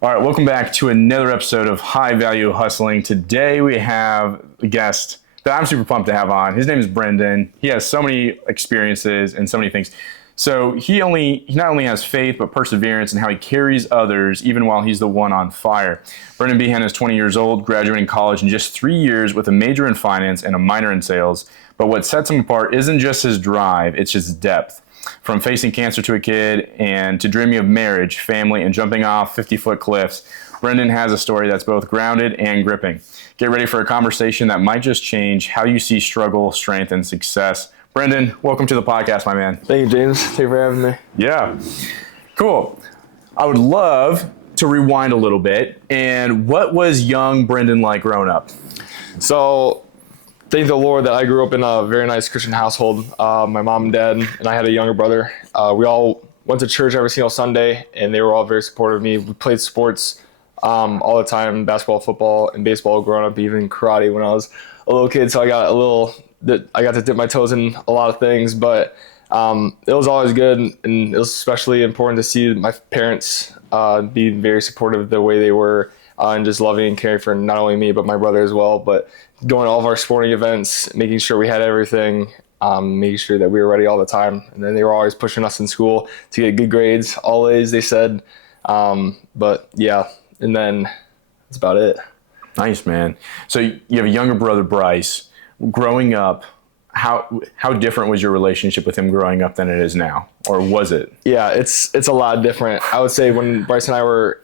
All right, welcome back to another episode of High Value Hustling. Today we have a guest that I'm super pumped to have on. His name is Brendan. He has so many experiences and so many things. So he not only has faith, but perseverance in how he carries others, even while he's the one on fire. Brendan Behan is 20 years old, graduating college in just 3 years with a major in finance and a minor in sales. But what sets him apart isn't just his drive, it's his depth. From facing cancer to a kid and to dreaming of marriage, family, and jumping off 50-foot cliffs, Brendan has a story that's both grounded and gripping. Get ready for a conversation that might just change how you see struggle, strength, and success. Brendan, welcome to the podcast, my man. Thank you, James. Thank you for having me. Yeah. Cool. I would love to rewind a little bit. And what was young Brendan like growing up? So, thank the Lord that I grew up in a very nice Christian household. My mom and dad, and I had a younger brother. We all went to church every single Sunday, and they were all very supportive of me. We played sports all the time, basketball, football, and baseball growing up, even karate when I was a little kid. So I got to dip my toes in a lot of things, but it was always good, and it was especially important to see my parents be very supportive of the way they were, and just loving and caring for not only me, but my brother as well. But going to all of our sporting events, making sure we had everything, making sure that we were ready all the time. And then they were always pushing us in school to get good grades, always, they said. But yeah, and then that's about it. Nice, man. So you have a younger brother, Bryce. Growing up, how different was your relationship with him growing up than it is now? Or was it? Yeah, it's a lot different. I would say when Bryce and I were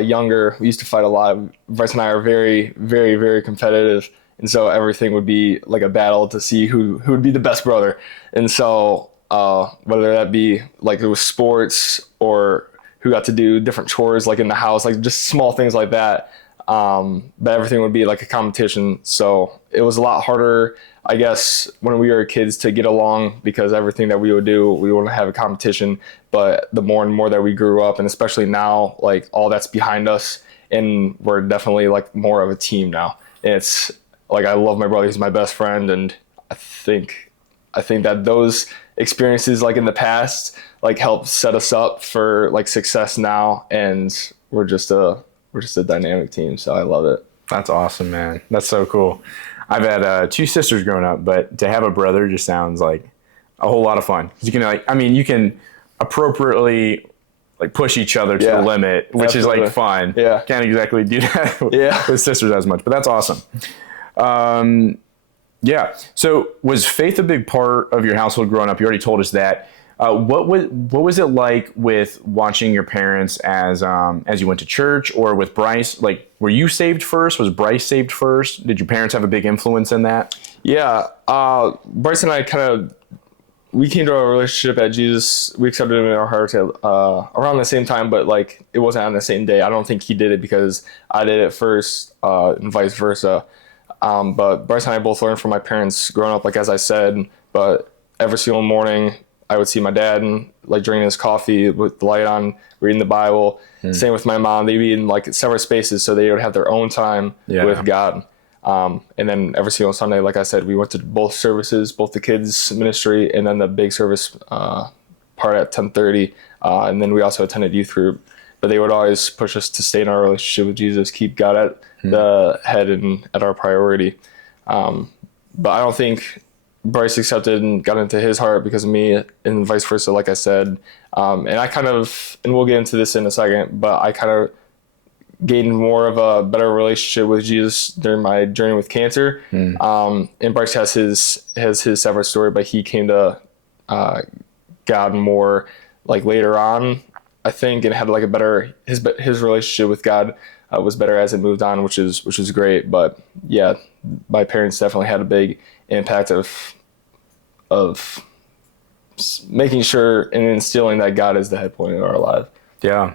younger, we used to fight a lot. Bryce and I are very, very, very competitive. And so everything would be like a battle to see who would be the best brother. And so whether that be like it was sports or who got to do different chores like in the house, like just small things like that. But everything would be like a competition. So it was a lot harder, I guess, when we were kids to get along because everything that we would do, we would have a competition. But the more and more that we grew up, and especially now, like all that's behind us, and we're definitely like more of a team now. And it's like I love my brother; he's my best friend, and I think that those experiences, like in the past, like helped set us up for like success now, and we're just a dynamic team. So I love it. That's awesome, man. That's so cool. I've had 2 sisters growing up, but to have a brother just sounds like a whole lot of fun. You can appropriately like push each other to the limit, which Absolutely. is like fun. Yeah. Can't exactly do that with sisters as much, but that's awesome. Yeah. So was faith a big part of your household growing up? You already told us that. What was it like with watching your parents as you went to church, or with Bryce? Like, were you saved first? Was Bryce saved first? Did your parents have a big influence in that? Yeah. Bryce and I we came to a relationship at Jesus. We accepted him in our hearts around the same time, but like it wasn't on the same day. I don't think he did it because I did it first, and vice versa. But Bryce and I both learned from my parents growing up, like as I said. But every single morning, I would see my dad and like drinking his coffee with the light on, reading the Bible. Same with my mom. They'd be in like separate spaces, so they would have their own time with God. And then every single Sunday, like I said, we went to both services, both the kids ministry and then the big service part at 10:30. And then we also attended youth group. But they would always push us to stay in our relationship with Jesus, keep God at the head and at our priority. But I don't think Bryce accepted and got into his heart because of me, and vice versa, like I said. And we'll get into this in a second, but I kind of gained more of a better relationship with Jesus during my journey with cancer. And Bryce has his separate story, but he came to God more like later on, I think, and had like his relationship with God was better as it moved on, which is great. But yeah, my parents definitely had a big impact of making sure and instilling that God is the head point in our life. Yeah.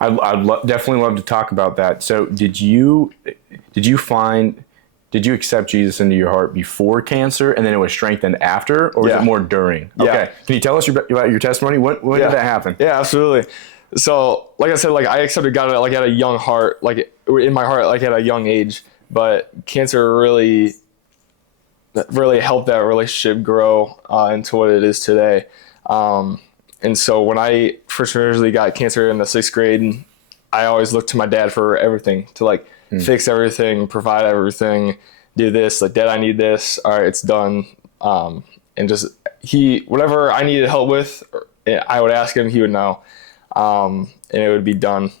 I'd definitely love to talk about that. So did you accept Jesus into your heart before cancer and then it was strengthened after, or was it more during? Yeah. Okay. Can you tell us about your testimony? When did that happen? Yeah, absolutely. So like I said, like I accepted God like at a young heart, like in my heart, like at a young age, but cancer really helped that relationship grow into what it is today. And so when I first originally got cancer in the 6th grade, I always look to my dad for everything, to like fix everything, provide everything, do this. Like, Dad, I need this. All right, it's done. And just whatever I needed help with, I would ask him. He would know, and it would be done.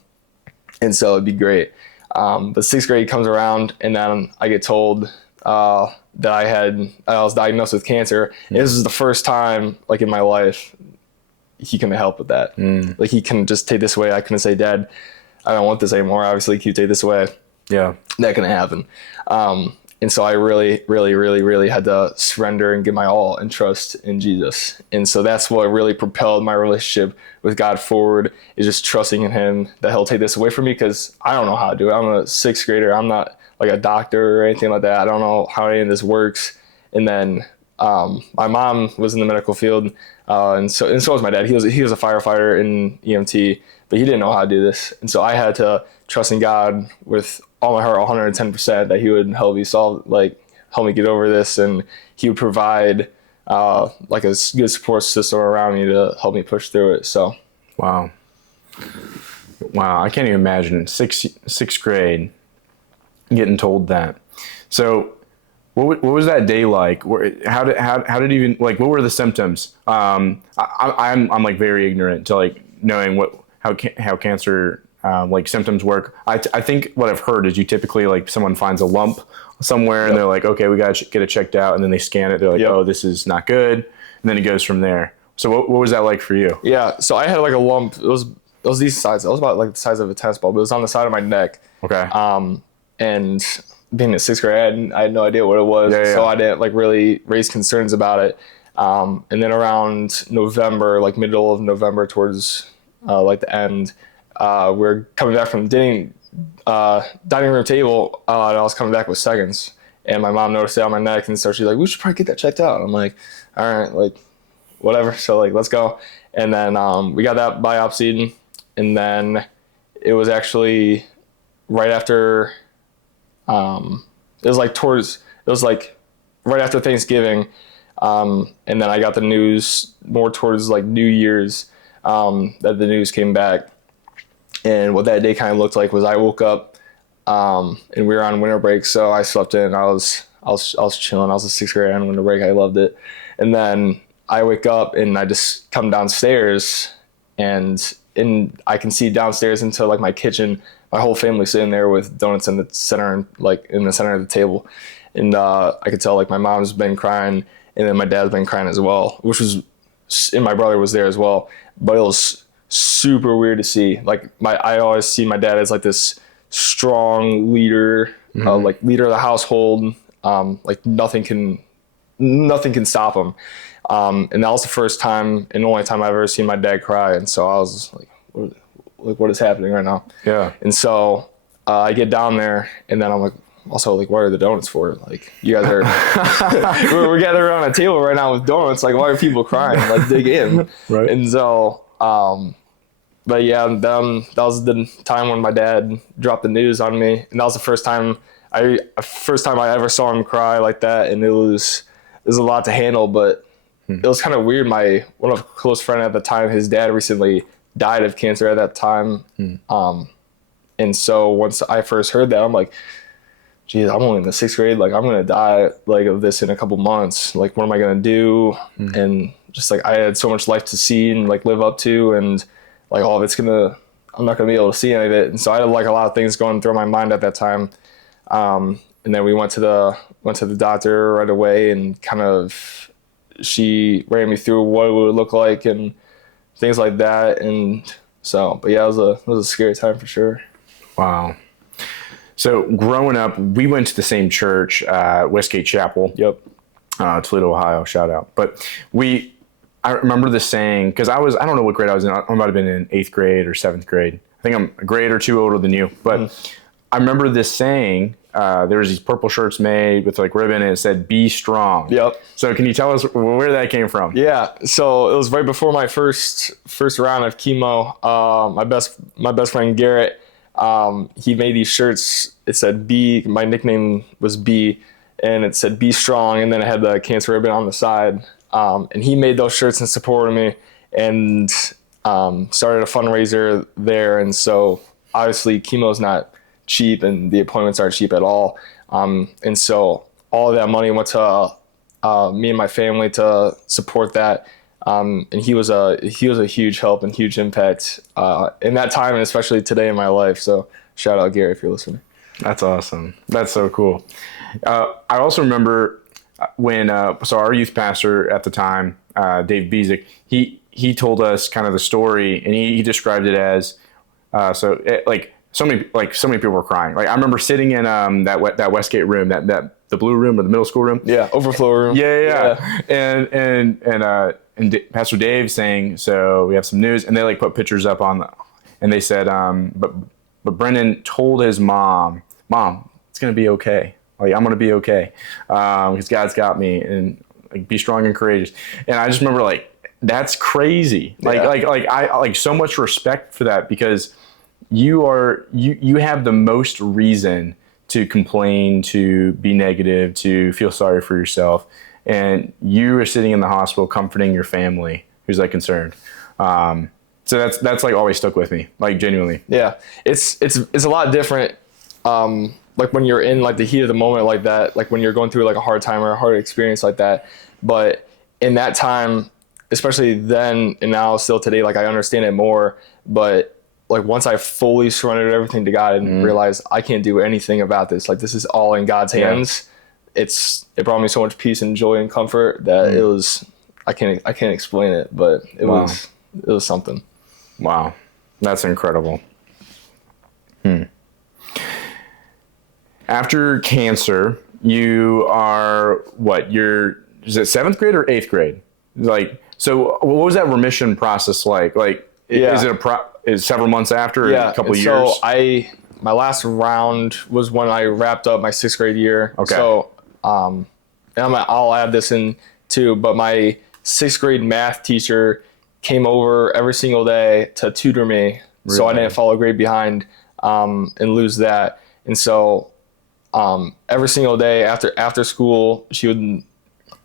And so it'd be great. But sixth grade comes around, and then I get told that I was diagnosed with cancer. And this is the first time, like, in my life, he couldn't help with that. Like, he couldn't just take this away. I couldn't say, Dad, I don't want this anymore. Obviously, can you take this away? Yeah. That couldn't happen. And so I really, really, really, really had to surrender and give my all and trust in Jesus. And so that's what really propelled my relationship with God forward, is just trusting in him that he'll take this away from me, because I don't know how to do it. I'm a sixth grader. I'm not like a doctor or anything like that. I don't know how any of this works. And then my mom was in the medical field, and so was my dad. He was a firefighter in EMT, but he didn't know how to do this. And so I had to trust in God with all my heart, 110%, that he would help me help me get over this, and he would provide like a good support system around me to help me push through it. So, wow, I can't even imagine sixth grade getting told that. So, what was that day like? How did even, like, what were the symptoms? I'm like very ignorant to like knowing how cancer like symptoms work. I think what I've heard is you typically, like, someone finds a lump somewhere and they're like, okay, we got to get it checked out, and then they scan it. They're like, oh, this is not good, and then it goes from there. So what was that like for you? Yeah, so I had like a lump. It was decent size. It was about like the size of a tennis ball, but it was on the side of my neck. Okay. And being in sixth grade, I had no idea what it was, so I didn't like really raise concerns about it. And then around November, like middle of November, towards like the end, we're coming back from dining room table, and I was coming back with seconds, and my mom noticed it on my neck, and so she's like, we should probably get that checked out. I'm like, all right, like, whatever. So like, let's go. And then we got that biopsied, and then it was actually right after, it was like right after Thanksgiving, and then I got the news more towards like New Year's, that the news came back. And what that day kind of looked like was I woke up, and we were on winter break, so I slept in. I was chilling. I was a sixth grader on winter break. I loved it. And then I wake up and I just come downstairs, and I can see downstairs into like my kitchen, my whole family sitting there with donuts in the center, like in the center of the table. And I could tell like my mom's been crying, and then my dad's been crying as well, and my brother was there as well. But it was super weird to see. Like, I always see my dad as like this strong leader, like leader of the household. Like nothing can stop him. And that was the first time and only time I've ever seen my dad cry. And so I was like, what is happening right now? Yeah. And so I get down there, and then I'm like, also, like, what are the donuts for? Like, you guys are, we're gathered around a table right now with donuts. Like, why are people crying? Like, dig in. Right. And so, but yeah, that was the time when my dad dropped the news on me, and that was the first time I ever saw him cry like that, and it was a lot to handle. But it was kind of weird. One of a close friend at the time, his dad recently died of cancer at that time, and so once I first heard that, I'm like, geez, I'm only in the sixth grade. Like, I'm gonna die like of this in a couple months. Like, what am I gonna do? And just like, I had so much life to see and like live up to, and like all of it's I'm not gonna be able to see any of it. And so I had like a lot of things going through my mind at that time. And then we went to the doctor right away, and kind of she ran me through what it would look like and things like that. And so, but yeah, it was a scary time for sure. Wow. So growing up, we went to the same church, Westgate Chapel. Yep. Toledo, Ohio, shout out. But I remember this saying, because I don't know what grade I was in. I might have been in 8th grade or 7th grade. I think I'm a grade or two older than you. But I remember this saying, there was these purple shirts made with like ribbon, and it said, "Be strong." Yep. So can you tell us where that came from? Yeah. So it was right before my first round of chemo. My best friend Garrett, he made these shirts. It said B. My nickname was B, and it said "Be strong," and then it had the cancer ribbon on the side. And he made those shirts in support of me, and started a fundraiser there. And so obviously chemo's not cheap and the appointments aren't cheap at all. And so all of that money went to me and my family to support that. And he was a huge help and huge impact in that time, and especially today in my life. So shout out Gary if you're listening. That's awesome. That's so cool. I also remember when so our youth pastor at the time, Dave Bezick, he told us kind of the story, and he described it as like so many people were crying. Like I remember sitting in that Westgate room, that the blue room or the middle school room. Yeah, overflow room. Yeah. And Pastor Dave saying, so we have some news, and they like put pictures up and they said, but Brendan told his mom, it's gonna be okay. Like I'm gonna be okay, because God's got me, and like be strong and courageous. And I just remember like that's crazy. I so much respect for that, because you have the most reason to complain, to be negative, to feel sorry for yourself. And you are sitting in the hospital comforting your family who's like concerned. So that's like always stuck with me, like genuinely. Yeah. It's a lot different. Like when you're in like the heat of the moment like that, like when you're going through like a hard time or a hard experience like that. But in that time, especially then and now still today, like I understand it more, but like once I fully surrendered everything to God and realized I can't do anything about this, like this is all in God's hands. It brought me so much peace and joy and comfort that it was, I can't explain it, but it was something. Wow. That's incredible. After cancer, you are is it 7th grade or 8th grade? Like, so what was that remission process like? Like, is it is several months after or a couple of years? So my last round was when I wrapped up my 6th grade year. Okay. So, and I'll add this in too, but my 6th grade math teacher came over every single day to tutor me. Really? So I didn't fall a grade behind, and lose that. And so, every single day after school, she would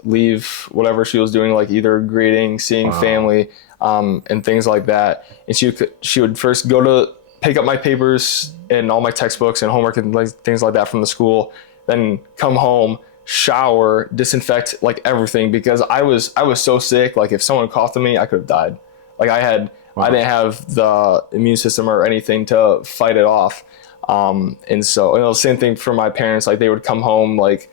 leave whatever she was doing, like either grading, seeing family, and things like that. And she would first go to pick up my papers and all my textbooks and homework and like things like that from the school, then come home, shower, disinfect like everything, because I was so sick. Like if someone coughed on me, I could have died. Like I didn't have the immune system or anything to fight it off. And so, the same thing for my parents. Like they would come home, like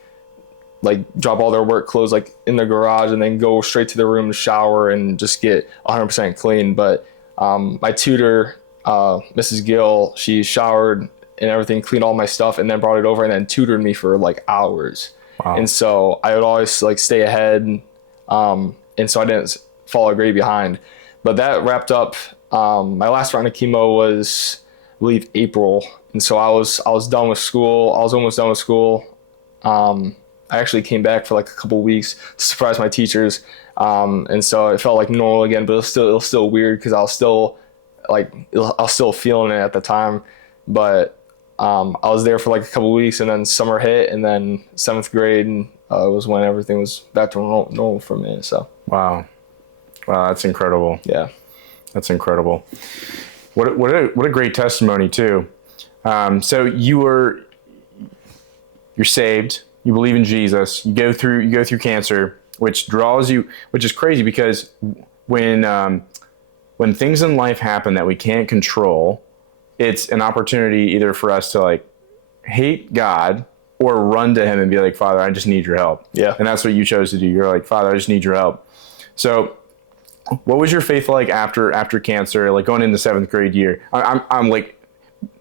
drop all their work clothes like in the garage and then go straight to their room to shower and just get 100% clean. But my tutor, Mrs. Gill, she showered and everything, cleaned all my stuff, and then brought it over and then tutored me for like hours. Wow. And so I would always like stay ahead, and so I didn't fall a grade behind. But that wrapped up. My last round of chemo was, I believe, April, and so I was done with school. I was almost done with school. I actually came back for like a couple weeks to surprise my teachers, and so it felt like normal again. But it was still weird because I was still feeling it at the time. But I was there for like a couple weeks, and then summer hit, and then 7th grade was when everything was back to normal for me. So wow, that's incredible. Yeah, that's incredible. What a great testimony too. So you're saved. You believe in Jesus. You go through cancer, which draws you, which is crazy because when things in life happen that we can't control, it's an opportunity either for us to like hate God or run to Him and be like, Father, I just need your help. Yeah. And that's what you chose to do. You're like, Father, I just need your help. So what was your faith like after cancer, like going into 7th grade year? I'm like,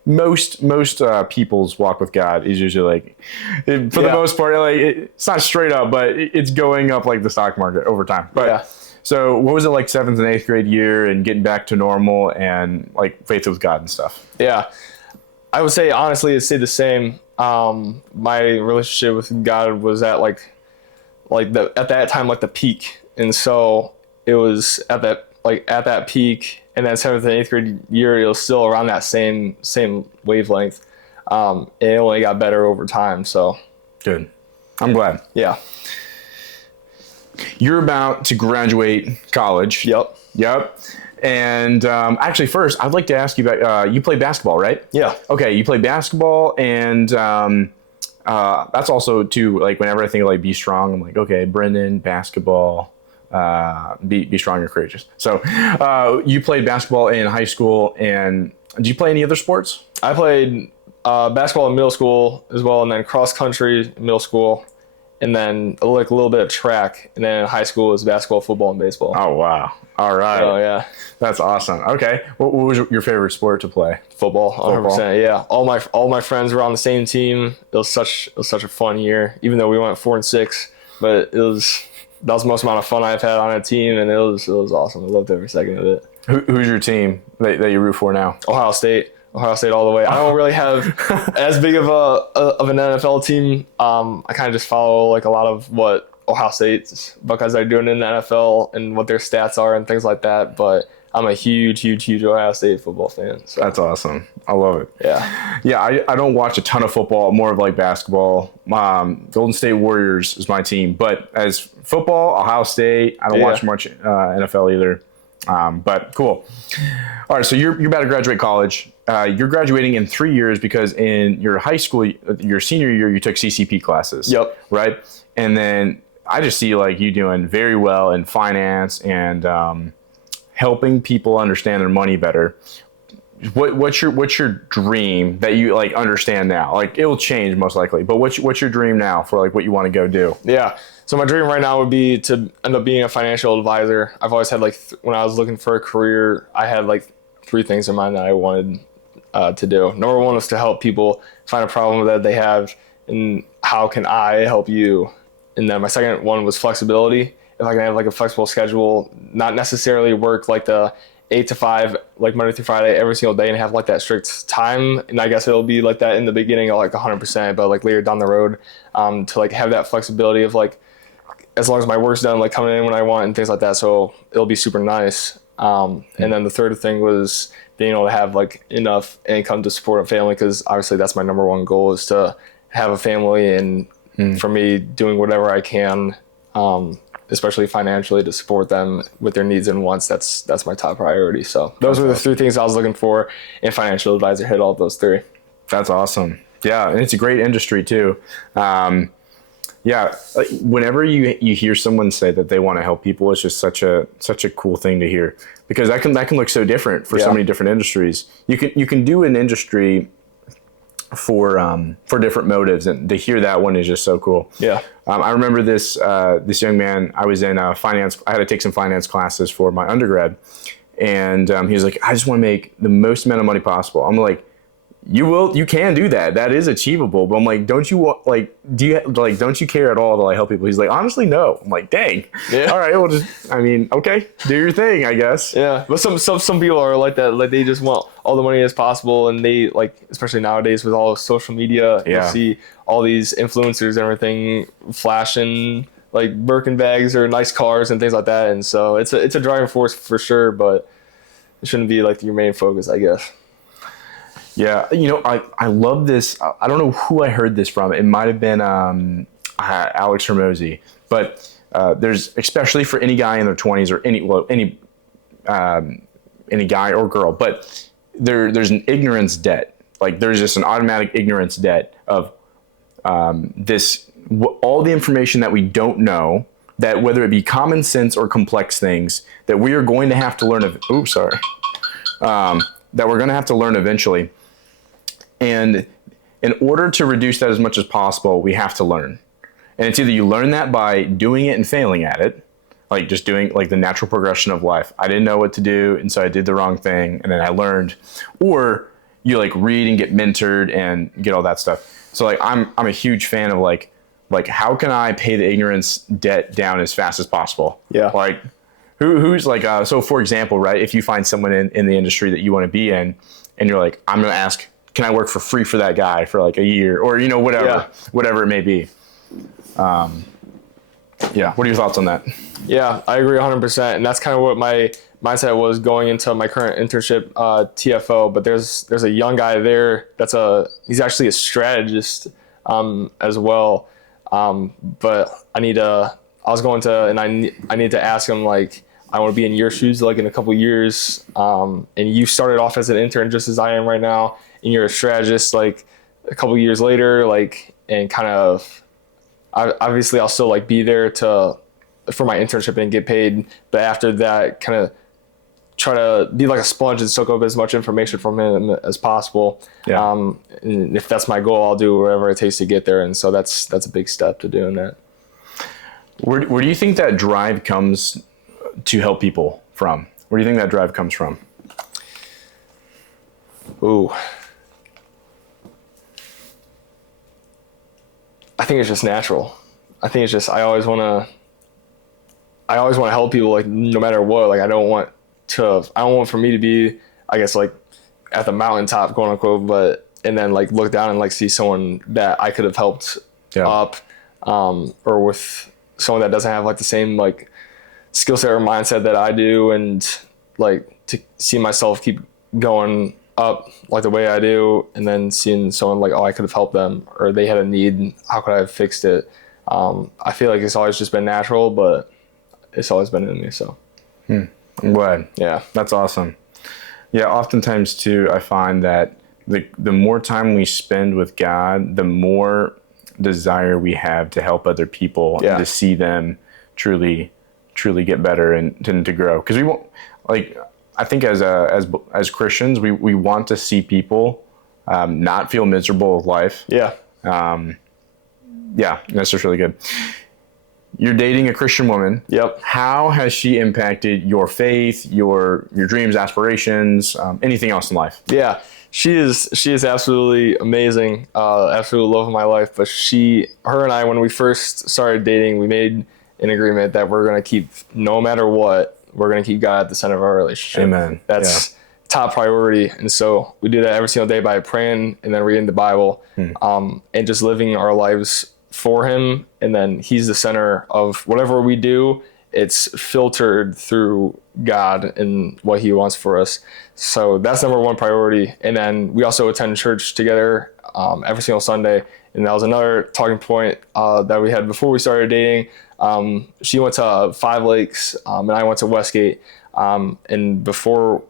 most people's walk with God is usually like, for the most part, like it's not straight up, but it's going up like the stock market over time. But so what was it like 7th and 8th grade year and getting back to normal and like faith with God and stuff? Yeah, I would say honestly it stayed the same. My relationship with God was at at that time like the peak, and so it was at that peak. And then 7th and 8th grade year, it was still around that same wavelength. It only got better over time. So good. I'm glad. Yeah. You're about to graduate college. Yep. And actually, first, I'd like to ask you about you play basketball, right? Yeah. Okay, you play basketball, and that's also too like whenever I think of like be strong, I'm like, okay, Brendan, basketball, be strong and courageous. So you played basketball in high school, and did you play any other sports? I played basketball in middle school as well, and then cross country in middle school, and then like a little bit of track, and then in high school was basketball, football, and baseball. Oh wow! All right. Oh yeah, That's awesome. Okay, what was your favorite sport to play? football, 100%. Yeah, all my friends were on the same team. It was such a fun year, even though we went 4-6, but that was the most amount of fun I've had on a team, and it was awesome. I loved every second of it. Who's your team that you root for now? Ohio State all the way. I don't really have as big of an NFL team. I kind of just follow like a lot of what Ohio State Buckeyes are doing in the NFL and what their stats are and things like that. But I'm a huge Ohio State football fan. So That's awesome. I love it. yeah, Yeah, I don't watch a ton of football, more of like basketball. Golden State Warriors is my team. But as football, Ohio State, I don't watch much NFL either. But cool. All right, so you're about to graduate college. You're graduating in 3 years because in your high school, your senior year, you took CCP classes. Yep. Right? And then I just see like you doing very well in finance and helping people understand their money better. What's your dream that you like understand now? Like it will change most likely, but what's your dream now for like what you want to go do? yeah. So my dream right now would be to end up being a financial advisor. I've always had like when I was looking for a career, I had like 3 things in mind that I wanted to do. Number 1 was to help people find a problem that they have, and how can I help you? And then my second one was flexibility. If I can have like a flexible schedule, not necessarily work like the 8 to 5, like Monday through Friday every single day and have like that strict time. And I guess it'll be like that in the beginning, like 100%, but like later down the road, to like have that flexibility of like, as long as my work's done, like coming in when I want and things like that. So it'll be super nice. And then the third thing was being able to have like enough income to support a family. Cause obviously that's my number 1 goal, is to have a family, and for me doing whatever I can, especially financially, to support them with their needs and wants. That's my top priority. So those were the 3 things I was looking for, and financial advisor hit all of those 3. That's awesome. Yeah, and it's a great industry too. Yeah, like, whenever you hear someone say that they want to help people, it's just such a cool thing to hear, because that can look so different for so many different industries. You can do an industry for different motives, and to hear that one is just so cool. Yeah. I remember this young man. I was in finance. I had to take some finance classes for my undergrad, and he was like, "I just want to make the most amount of money possible." I'm like, you can do that. That is achievable. But I'm like, don't you care at all to like help people? He's like, honestly, no. I'm like, dang. Yeah. All right. Well, okay, do your thing, I guess. Yeah. But some people are like that. Like they just want all the money as possible, and they like, especially nowadays with all of social media, you see all these influencers and everything flashing like Birkin bags or nice cars and things like that. And so it's a driving force for sure, but it shouldn't be like your main focus, I guess. Yeah, I love this. I don't know who I heard this from. It might have been Alex Hormozy, but there's, especially for any guy in their 20s or any guy or girl, but there's an ignorance debt. Like there's just an automatic ignorance debt of all the information that we don't know, that whether it be common sense or complex things that we are going to have to learn. That we're going to have to learn eventually. And in order to reduce that as much as possible, we have to learn. And it's either you learn that by doing it and failing at it, like just doing like the natural progression of life. I didn't know what to do, and so I did the wrong thing, and then I learned. Or you like read and get mentored and get all that stuff. So like I'm a huge fan of like how can I pay the ignorance debt down as fast as possible? Yeah. Like who's like so for example, right? If you find someone in the industry that you want to be in, and you're like, I'm gonna ask, can I work for free for that guy for like a year, or whatever it may be. What are your thoughts on that? Yeah, I agree 100%, and that's kind of what my mindset was going into my current internship, TFO. But there's a young guy there he's actually a strategist as well. But I need to ask him, like, I want to be in your shoes like in a couple years. And you started off as an intern just as I am right now, and you're a strategist like a couple years later, like, and kind of obviously I'll still like be there for my internship and get paid, but after that, kind of try to be like a sponge and soak up as much information from him as possible. Yeah. And if that's my goal, I'll do whatever it takes to get there. And so that's a big step to doing that. Where do you think that drive comes to help people from? Where do you think that drive comes from? Ooh. I think it's just natural. I think it's just, I always want to help people, like, no matter what. Like, I don't want for me to be, I guess, like at the mountaintop, quote unquote, and then like look down and like see someone that I could have helped up, or with someone that doesn't have like the same like skill set or mindset that I do, and like to see myself keep going up like the way I do, and then seeing someone like, oh, I could have helped them, or they had a need, how could I have fixed it? I feel like it's always just been natural, but it's always been in me. So I'm glad. Yeah, that's awesome. Yeah, oftentimes too, I find that the more time we spend with God, the more desire we have to help other people and to see them truly get better and to grow. Because we won't, like, I think as Christians, we want to see people not feel miserable with life. Yeah. Yeah, that's just really good. You're dating a Christian woman. Yep. How has she impacted your faith, your dreams, aspirations, anything else in life? Yeah, she is absolutely amazing. Absolute love of my life. But her and I, when we first started dating, we made an agreement that we're going to keep, no matter what, we're going to keep God at the center of our relationship. Amen. That's top priority. And so we do that every single day by praying and then reading the Bible, and just living our lives for him. And then he's the center of whatever we do. It's filtered through God and what he wants for us. So that's number one priority. And then we also attend church together every single Sunday. And that was another talking point that we had before we started dating. She went to Five Lakes, and I went to Westgate. And before,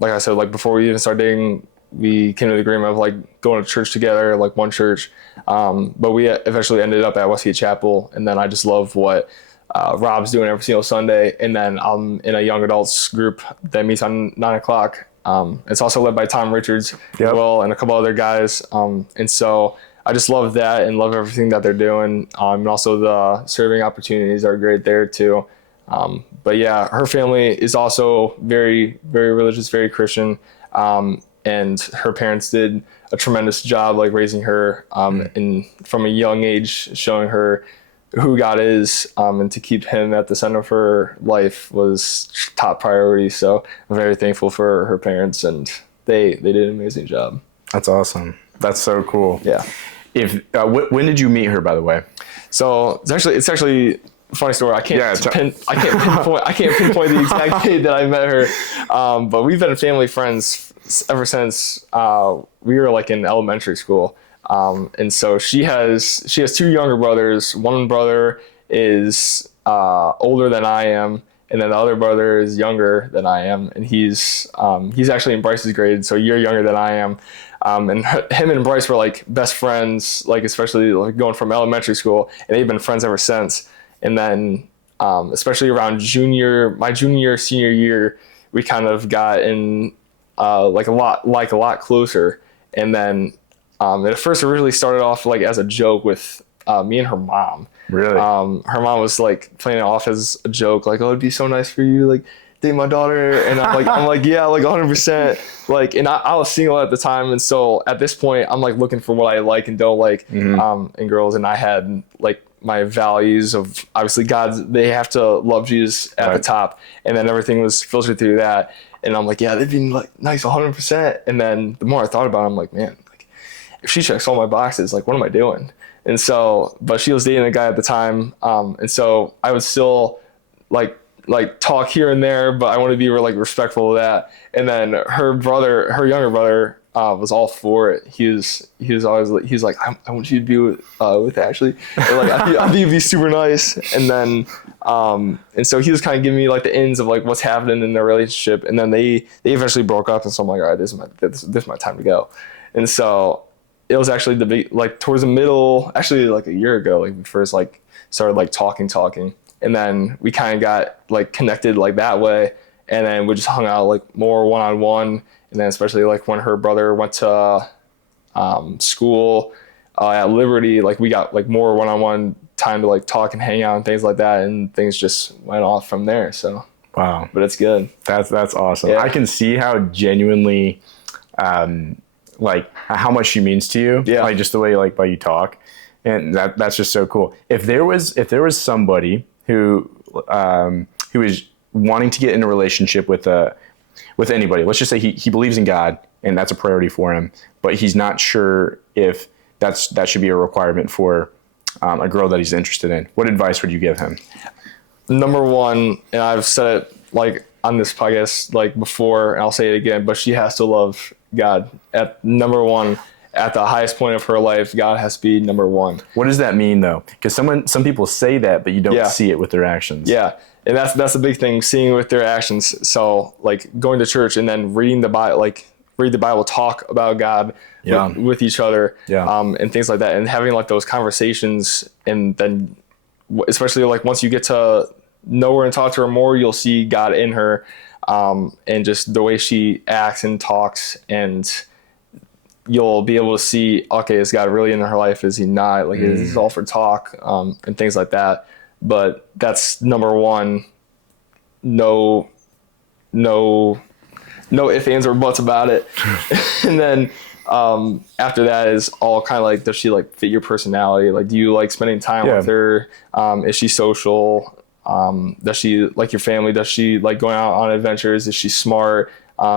like I said, like before we even started dating, we came to the agreement of like going to church together, like one church. But we eventually ended up at Westgate Chapel. And then I just love what Rob's doing every single Sunday. And then I'm in a young adults group that meets on 9:00. It's also led by Tom Richards as well, and a couple other guys. And so I just love that and love everything that they're doing. And also the serving opportunities are great there too. But yeah, her family is also very, very religious, very Christian. And her parents did a tremendous job, like raising her, and from a young age, showing her who God is, and to keep him at the center of her life was top priority. So I'm very thankful for her parents, and they did an amazing job. That's awesome. That's so cool. Yeah. When did you meet her, by the way? So it's actually a funny story. I can't pinpoint the exact date that I met her, but we've been family friends ever since we were like in elementary school. And so she has two younger brothers. One brother is older than I am, and then the other brother is younger than I am, and he's actually in Bryce's grade, so a year younger than I am. And him and Bryce were like best friends, like especially like going from elementary school, and they've been friends ever since. And then especially around my junior, senior year, we kind of got in a lot closer. And then at first it really started off like as a joke with me and her mom. Really? Her mom was like playing it off as a joke, like, oh, it'd be so nice for you to like date my daughter. And I'm like, yeah, like 100%. Like, and I was single at the time, and so at this point I'm like looking for what I like and don't like in girls. And I had like my values of obviously they have to love Jesus at the top, and then everything was filtered through that. And I'm like, yeah, they'd be like nice 100%. And then the more I thought about it, I'm like, man, like if she checks all my boxes, like what am I doing? And so, but she was dating a guy at the time, and so I would still like talk here and there, but I want to be like respectful of that. And then her younger brother, was all for it. He was always like, I want you to be with Ashley. Or, like I think you'd be super nice. And then and so he was kind of giving me like the ins of like what's happening in their relationship. And then they eventually broke up. And so I'm like, all right, this is my time to go. And so it was actually like towards the middle, actually like a year ago, like we first like started like talking, and then we kind of got like connected like that way, and then we just hung out like more one-on-one, and then especially like when her brother went to school at Liberty, like we got like more one-on-one time to like talk and hang out and things like that, and things just went off from there. So wow, but it's good. That's awesome. Yeah. I can see how genuinely like how much she means to you. Yeah. Like just the way like you talk. And that's just so cool. If there was somebody who is wanting to get in a relationship with anybody, let's just say he believes in God and that's a priority for him, but he's not sure if that should be a requirement for a girl that he's interested in, what advice would you give him? Number one, and I've said it like on this podcast like before, and I'll say it again, but she has to love God at number one. At the highest point of her life, God has to be number one. What does that mean though? Because some people say that, but you don't see it with their actions. Yeah, and that's the big thing, seeing with their actions. So like going to church and then reading the Bible, like read the Bible, talk about God with each other, and things like that, and having like those conversations, and then especially like once you get to know her and talk to her more, you'll see God in her, and just the way she acts and talks, and you'll be able to see, okay, is God really in her life? Is he not? Like, is this all for talk, and things like that? But that's number one. No ifs, ands, or buts about it. And then after that is all kind of like, does she like fit your personality? Like, do you like spending time with her? Is she social? Does she like your family? Does she like going out on adventures? Is she smart?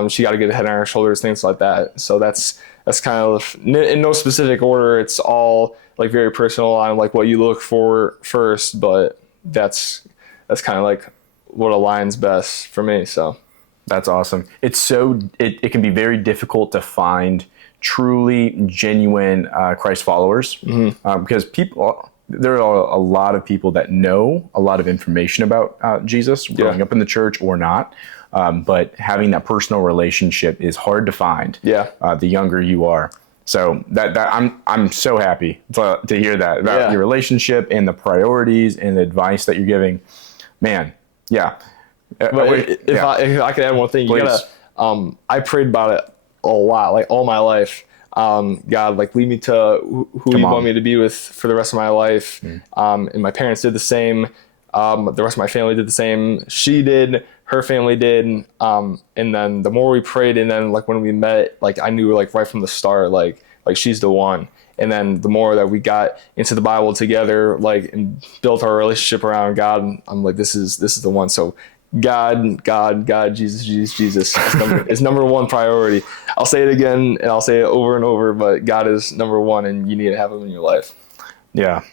She got to get a head on her shoulders, things like that. So that's kind of in no specific order. It's all like very personal on like what you look for first, but that's kind of like what aligns best for me. So that's awesome. It's it can be very difficult to find truly genuine Christ followers, because there are a lot of people that know a lot of information about Jesus growing up in the church or not. But having that personal relationship is hard to find. The younger you are. So that I'm so happy to hear that about your relationship and the priorities and the advice that you're giving. Man, yeah. But if I could add one thing, you gotta. I prayed about it a lot, like all my life. God, like lead me to who you want me to be with for the rest of my life. And my parents did the same. The rest of my family did the same. She did. Her family did. And then the more we prayed, and then like when we met, like I knew like right from the start, like she's the one. And then the more that we got into the Bible together, like and built our relationship around God, I'm like, this is the one. So God, Jesus is number one priority. I'll say it again and I'll say it over and over, but God is number one, and you need to have him in your life. Yeah.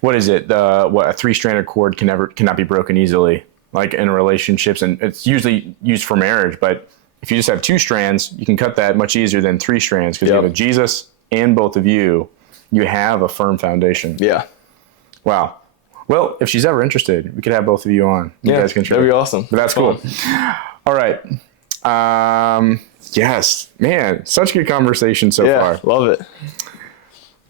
What is it? A 3-stranded cord cannot be broken easily, like in relationships, and it's usually used for marriage. But if you just have 2 strands, you can cut that much easier than 3 strands, because you have Jesus and both of you have a firm foundation. Yeah. Wow. Well, if she's ever interested, we could have both of you on. You guys can that'd be awesome. But that's cool. All right. Yes, man, such good conversation so far. Love it.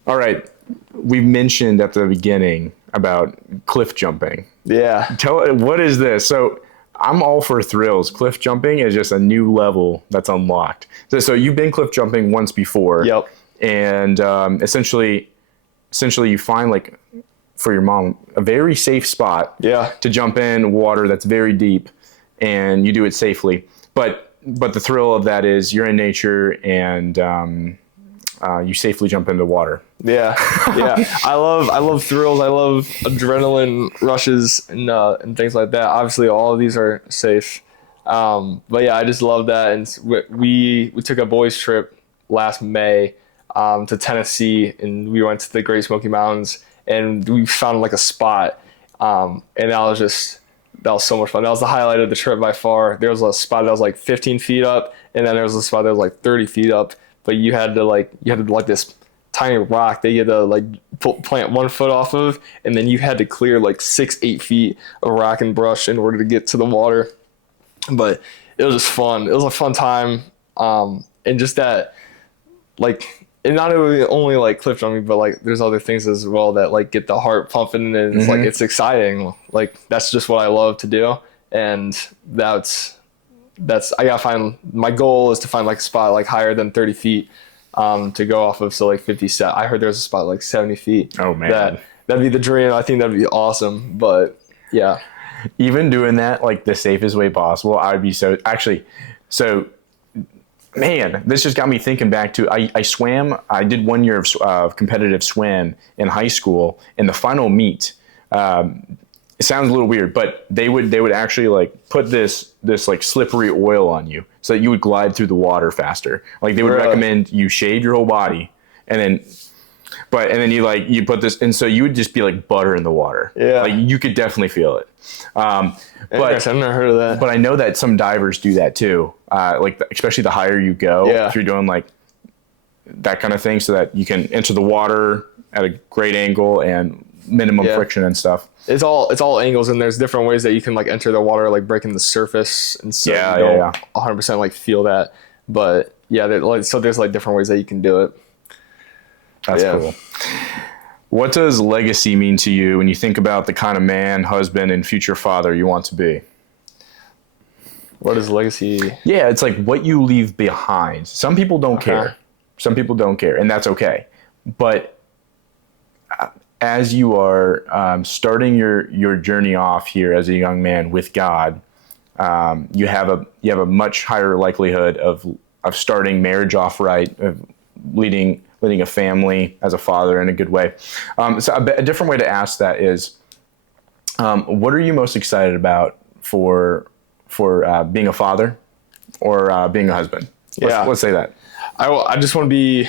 All right. We mentioned at the beginning about cliff jumping. Yeah. What is this? So I'm all for thrills. Cliff jumping is just a new level that's unlocked. So you've been cliff jumping once before. Yep. And essentially you find, like, for your mom, a very safe spot to jump in water that's very deep, and you do it safely. But the thrill of that is you're in nature, and you safely jump into water. Yeah. I love thrills. I love adrenaline rushes and things like that. Obviously, all of these are safe. But yeah, I just love that. And we took a boys trip last May to Tennessee, and we went to the Great Smoky Mountains, and we found like a spot, and that was so much fun. That was the highlight of the trip by far. There was a spot that was like 15 feet up, and then there was a spot that was like 30 feet up. but you had to like this tiny rock that you had to like plant 1 foot off of, and then you had to clear like 6-8 feet of rock and brush in order to get to the water. But it was just fun. It was a fun time, and just that, like, it not only like clipped on me, but like there's other things as well that like get the heart pumping, and it's like it's exciting. Like that's just what I love to do, and that's I gotta find, my goal is to find like a spot like higher than 30 feet to go off of. So like 50 set. I heard there's a spot like 70 feet. Oh man, that'd be the dream. I think that'd be awesome. But yeah, even doing that like the safest way possible, I would be so actually. So, man, this just got me thinking back to I swam. I did 1 year of competitive swim in high school. In the final meet, it sounds a little weird, but they would actually like put this like slippery oil on you so that you would glide through the water faster. Like they would recommend you shave your whole body and then you put this, and so you would just be like butter in the water. Yeah, like you could definitely feel it. But I've never heard of that. But I know that some divers do that too. Like especially the higher you go, if you're doing like that kind of thing, so that you can enter the water at a great angle and minimum friction and stuff. It's all angles, and there's different ways that you can like enter the water, like breaking the surface, and so you don't 100% like feel that. But yeah, so there's like different ways that you can do it. That's cool. What does legacy mean to you when you think about the kind of man, husband, and future father you want to be? What is legacy? Yeah, it's like what you leave behind. Some people don't care. Some people don't care, and that's okay. But as you are starting your journey off here as a young man with God, you have a much higher likelihood of starting marriage off right, of leading a family as a father in a good way. So a different way to ask that is, what are you most excited about for being a father or being a husband? Let's say that. I just want to be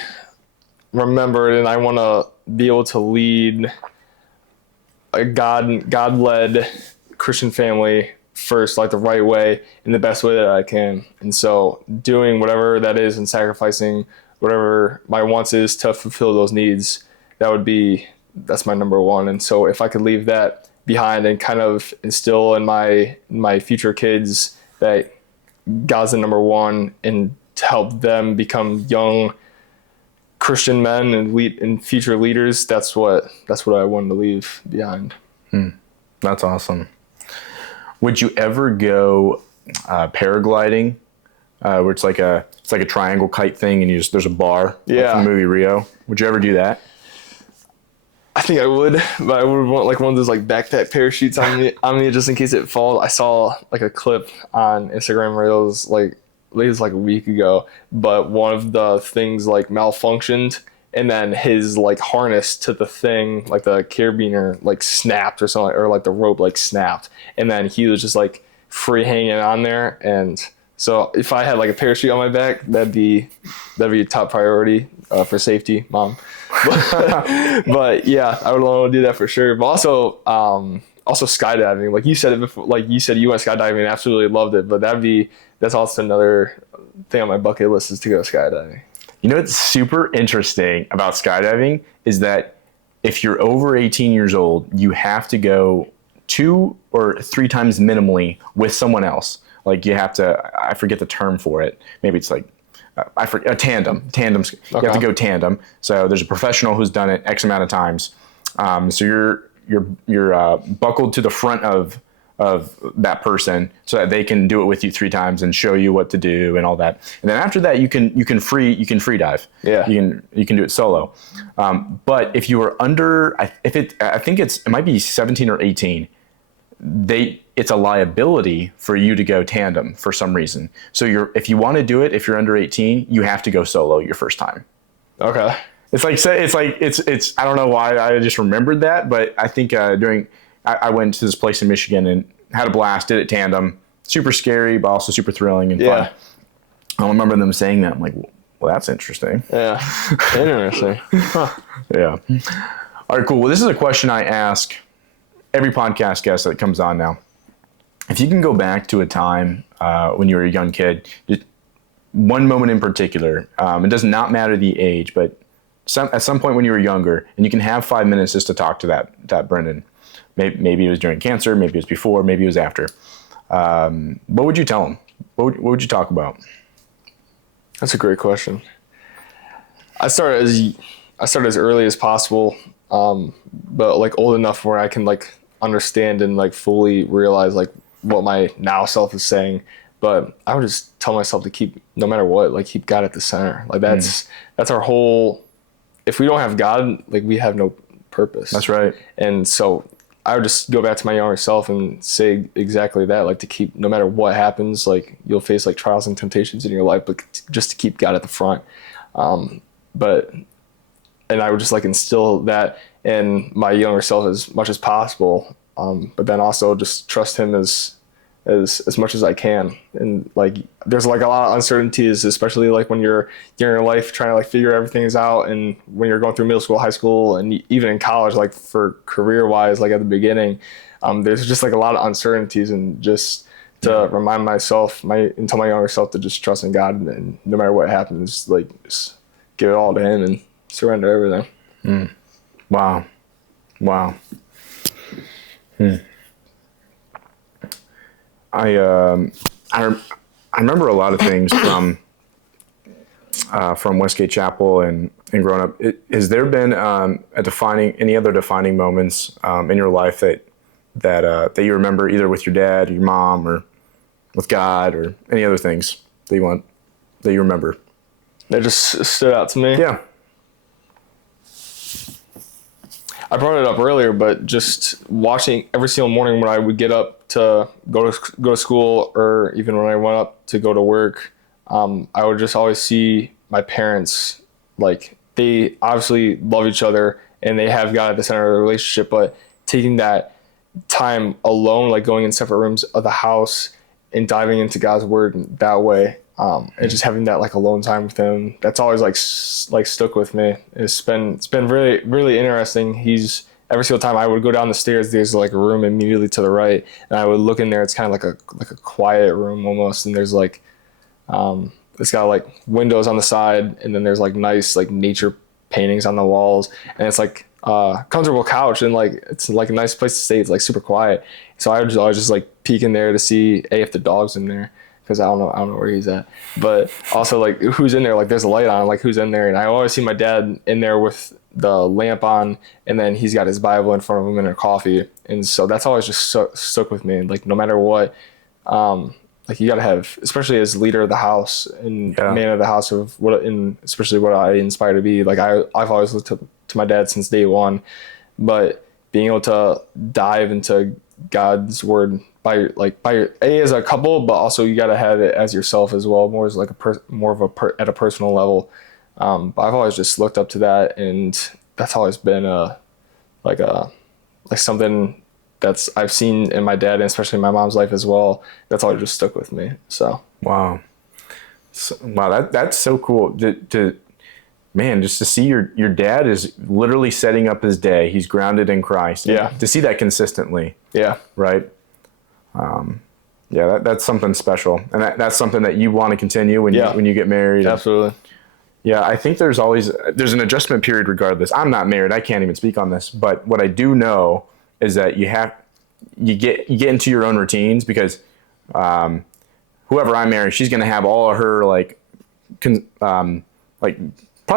remembered, and I want to be able to lead a God-led Christian family first, like the right way, in the best way that I can. And so doing whatever that is and sacrificing whatever my wants is to fulfill those needs, that's my number one. And so if I could leave that behind and kind of instill in my future kids that God's the number one, and to help them become young Christian men and future leaders, that's what I wanted to leave behind. That's awesome. Would you ever go paragliding, where it's like a triangle kite thing, and there's a bar, like from the movie Rio? Would you ever do that? I think I would, but I would want like one of those like backpack parachutes on me just in case it falls. I saw like a clip on Instagram Reels like it was like a week ago, but one of the things like malfunctioned, and then his like harness to the thing, like the carabiner, like snapped or something, or like the rope like snapped, and then he was just like free hanging on there. And so if I had like a parachute on my back, that'd be a top priority for safety, Mom. But yeah, I would want to do that for sure. But also skydiving, like you said it before, like you said you went skydiving and absolutely loved it, but that's also another thing on my bucket list, is to go skydiving. You know what's super interesting about skydiving is that if you're over 18 years old, you have to go 2 or 3 times minimally with someone else. Like you have to, I forget the term for it. Maybe it's like, a tandem. Tandems. You have to go tandem. So there's a professional who's done it X amount of times. So you're buckled to the front of that person so that they can do it with you 3 times and show you what to do and all that. And then after that, you can free dive. Yeah. You can do it solo. But if you are under, I think it might be 17 or 18. It's a liability for you to go tandem for some reason. So if you want to do it, if you're under 18, you have to go solo your first time. Okay. It's I don't know why I just remembered that, but I think I went to this place in Michigan and had a blast, did it tandem, super scary, but also super thrilling and fun. I remember them saying that. I'm like, well, that's interesting. Yeah. Interesting. Huh. Yeah. All right, cool. Well, this is a question I ask every podcast guest that comes on now. If you can go back to a time when you were a young kid, one moment in particular. It does not matter the age, but at some point when you were younger, and you can have 5 minutes just to talk to that Brendan. Maybe it was during cancer, maybe it was before, maybe it was after. What would you tell him? What would you talk about? That's a great question. I started as early as possible, but like old enough where I can like understand and like fully realize like what my now self is saying. But I would just tell myself to keep, no matter what, like keep God at the center. Like that's our whole. If we don't have God, like we have no purpose. That's right. And so I would just go back to my younger self and say exactly that, like to keep, no matter what happens, like you'll face like trials and temptations in your life, but just to keep God at the front. And I would just like instill that in my younger self as much as possible. But then also just trust him as much as I can. And like, there's like a lot of uncertainties, especially like when you're in your life trying to like figure everything out. And when you're going through middle school, high school, and even in college, like for career wise, like at the beginning, there's just like a lot of uncertainties, and just to remind myself, tell my younger self to just trust in God, and no matter what happens, like just give it all to him and surrender everything. Wow. I remember a lot of things from Westgate Chapel and growing up. Has there been any other defining moments in your life that you remember, either with your dad, or your mom, or with God, or any other things that you remember? That just stood out to me. Yeah. I brought it up earlier, but just watching every single morning when I would get up to go to school, or even when I went up to go to work, I would just always see my parents, like they obviously love each other and they have God at the center of the relationship, but taking that time alone, like going in separate rooms of the house and diving into God's word that way, and just having that like alone time with him, that's always like stuck with me. It's been really, really interesting. Every single time I would go down the stairs, there's like a room immediately to the right, and I would look in there. It's kind of like a quiet room almost, and there's like it's got like windows on the side, and then there's like nice like nature paintings on the walls, and it's like comfortable couch, and like it's like a nice place to stay. It's like super quiet, so I would always just like peek in there to see if the dog's in there, because I don't know where he's at, but also like who's in there. Like there's a light on, like who's in there, and I always see my dad in there with the lamp on, and then he's got his Bible in front of him and a coffee, and so that's always just stuck with me. Like no matter what, like you gotta have, especially as leader of the house and man of the house, of especially what I inspire to be. Like I've always looked up to my dad since day one, but being able to dive into God's word as a couple, but also you got to have it as yourself as well, more as like at a personal level. But I've always just looked up to that, and that's always been like something that's I've seen in my dad, and especially in my mom's life as well. That's always just stuck with me. So wow, that's so cool just to see your dad is literally setting up his day. He's grounded in Christ. Yeah. To see that consistently. Yeah. Right. That's something special, and that's something that you want to continue when you get married. Absolutely. Yeah, I think there's an adjustment period regardless. I'm not married. I can't even speak on this, but what I do know is that you get into your own routines, because whoever I marry, she's going to have all of her like probably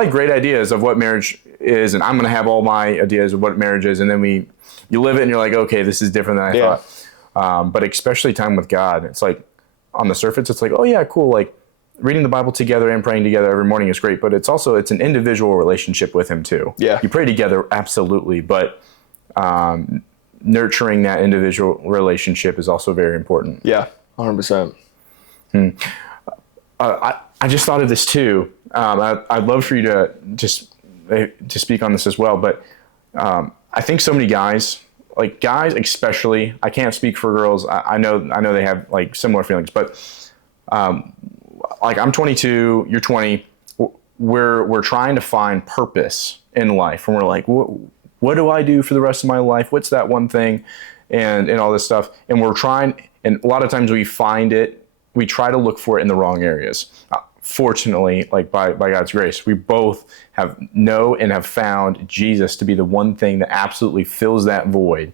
great ideas of what marriage is, and I'm going to have all my ideas of what marriage is, and then you live it and you're like, okay, this is different than I thought. But especially time with God, it's like on the surface, it's like, oh yeah, cool. Like reading the Bible together and praying together every morning is great, but it's an individual relationship with him too. Yeah. You pray together, absolutely. But nurturing that individual relationship is also very important. Yeah. 100%. I just thought of this too. I'd love for you to speak on this as well, but I think so many guys especially, I can't speak for girls. I know they have like similar feelings, but like I'm 22, you're 20. We're trying to find purpose in life, and we're like, what do I do for the rest of my life? What's that one thing, and all this stuff. And we're trying, and a lot of times we find it. We try to look for it in the wrong areas. fortunately, like by God's grace, we both have found Jesus to be the one thing that absolutely fills that void.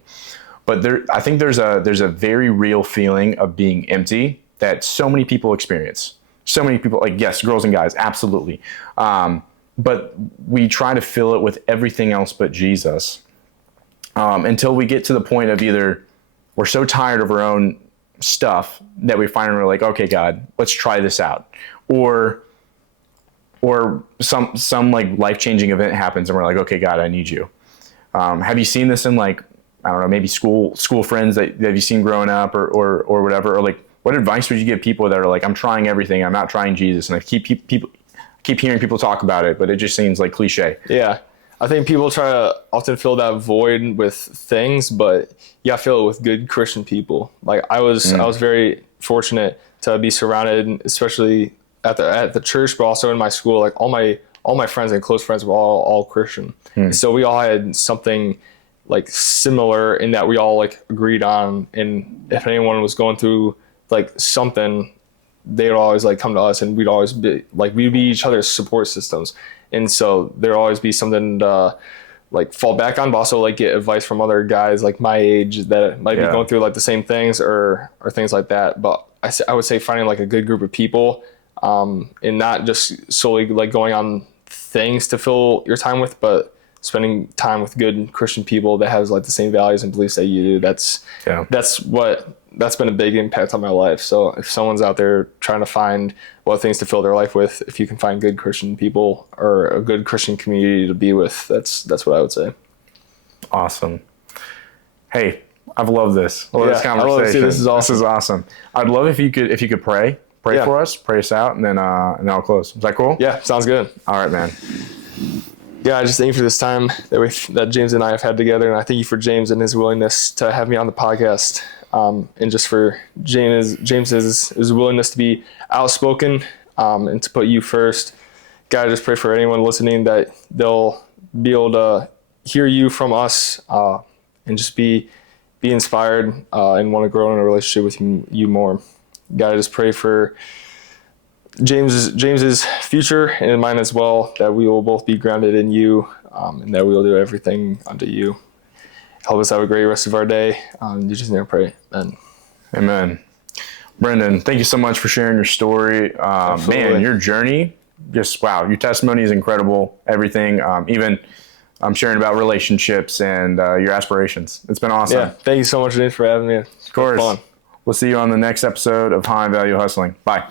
But I think there's a very real feeling of being empty that so many people experience. So many people, like, yes, girls and guys, absolutely. But we try to fill it with everything else but Jesus, until we get to the point of either we're so tired of our own stuff that we finally are like, okay, God, let's try this out. Or some like life-changing event happens and we're like, okay, God, I need you. Have you seen this in, like, I don't know, maybe school friends that you've seen growing up or whatever? Or like, what advice would you give people that are like, I'm trying everything, I'm not trying Jesus, and I keep hearing people talk about it, but it just seems like cliche. Yeah. I think people try to often fill that void with things, but you gotta fill it with good Christian people. Like I was very fortunate to be surrounded, especially at the church, but also in my school. Like all my friends and close friends were all Christian. So we all had something like similar in that we all like agreed on. And if anyone was going through like something, they'd always like come to us, and we'd always be like, we'd be each other's support systems. And so there'd always be something to like fall back on, but also like get advice from other guys like my age that might be going through like the same things or things like that. But I would say finding like a good group of people, and not just solely like going on things to fill your time with, but spending time with good Christian people that has like the same values and beliefs that you do. That's been a big impact on my life. So if someone's out there trying to find what things to fill their life with, if you can find good Christian people or a good Christian community to be with, that's what I would say. Awesome. Hey, I've loved this. This conversation. This is awesome. This is awesome. I'd love if you could pray for us, pray us out, and then I'll close. Is that cool? Yeah, sounds good. All right, man. Yeah, I just thank you for this time that James and I have had together, and I thank you for James and his willingness to have me on the podcast, and just for James's willingness to be outspoken, and to put you first. God, I just pray for anyone listening that they'll be able to hear you from us, and just be inspired, and want to grow in a relationship with you more. God, I just pray for James's future and in mine as well, that we will both be grounded in you, and that we will do everything unto you. Help us have a great rest of our day. In Jesus' name I pray. Amen. Brendan, thank you so much for sharing your story. Man, your journey, just wow, your testimony is incredible. Everything, even I'm sharing about relationships and your aspirations. It's been awesome. Yeah, thank you so much, James, for having me. Of course. We'll see you on the next episode of High Value Hustling. Bye.